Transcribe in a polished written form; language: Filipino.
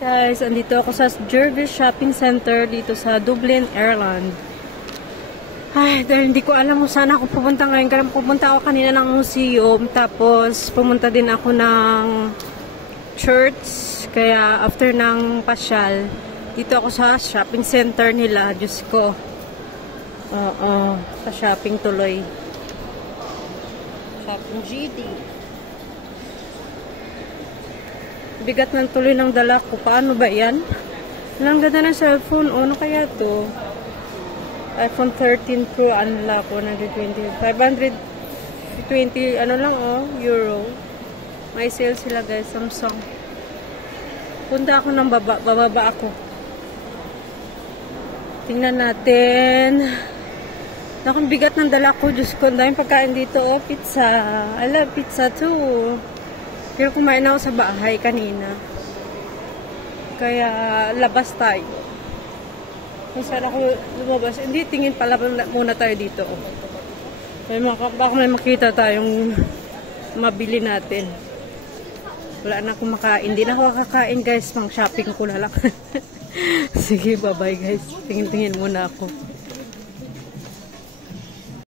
Guys, andito ako sa Jervis Shopping Center dito sa Dublin, Ireland. Ay, dahil hindi ko alam kung saan ako pupunta ngayon. Kaya pupunta ako kanina ng museum. Tapos, pumunta din ako ng church. Kaya, after ng pasyal, dito ako sa shopping center nila. Diyos ko. Sa shopping tuloy. Shopping GD. Bigat ng tuloy ng dala ko. Paano ba yan? Ang ganda ng cellphone. Ano kaya to? iPhone 13 Pro. Ano lang ako? 520 ano lang euro. May sale sila guys. Samsung. Punta ako ng bababa ako. Tingnan natin. Nakong bigat ng dala ko. Diyos ko. Ang daming pagkain dito. Pizza. I love pizza too. Pero kumain ako sa bahay kanina. Kaya labas tayo. Kung saan ako lumabas. Hindi, tingin pala muna tayo dito. Baka may makita tayong mabili natin. Wala na akong makain. Hindi na ako kakain guys. Pang shopping ko na lang. Sige, bye bye guys. Tingin-tingin muna ako.